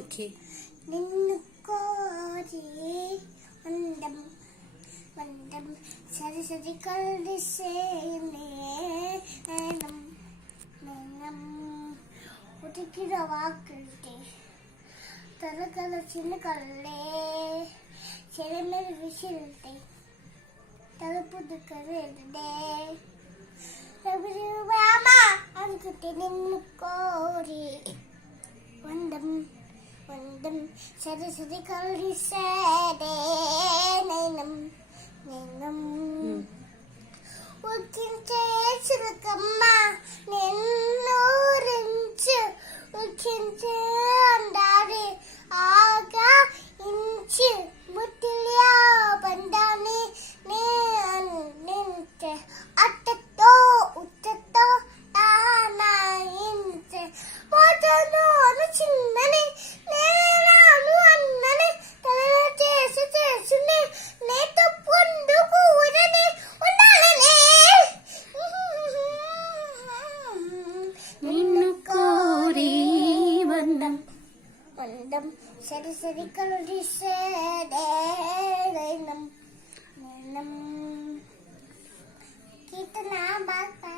Okay. నిన్ను కోరి అందం అందం సరి సరి కలిసే నేనం నేనం ఉతికిన వాకిలితే తరగల చిన్నకల్లే చెరమెరు విసిరితే తలుపు దుఃఖదే అనుకుంటే నిన్ను కోరి వందం వందం సరి సరి కలిసేదే నైనం నైనం ఉక్కించే చిలకమ్మ నిన్నూరించు ఉక్కించే అందారి ఆగా ఇంచు ముట్టిలియా బండాని నించే అట్టతో ఉచ్చతో తానాయించే పోతను అను చిన్నని నేనాను అన్నని తలలో చేసి చేసుని నేతో పొందు కూరని ఉండాలని నిన్ను కోరి వందం వందం సరి సరి కలిసేదే నైనం నైనం కీర్తన బాగా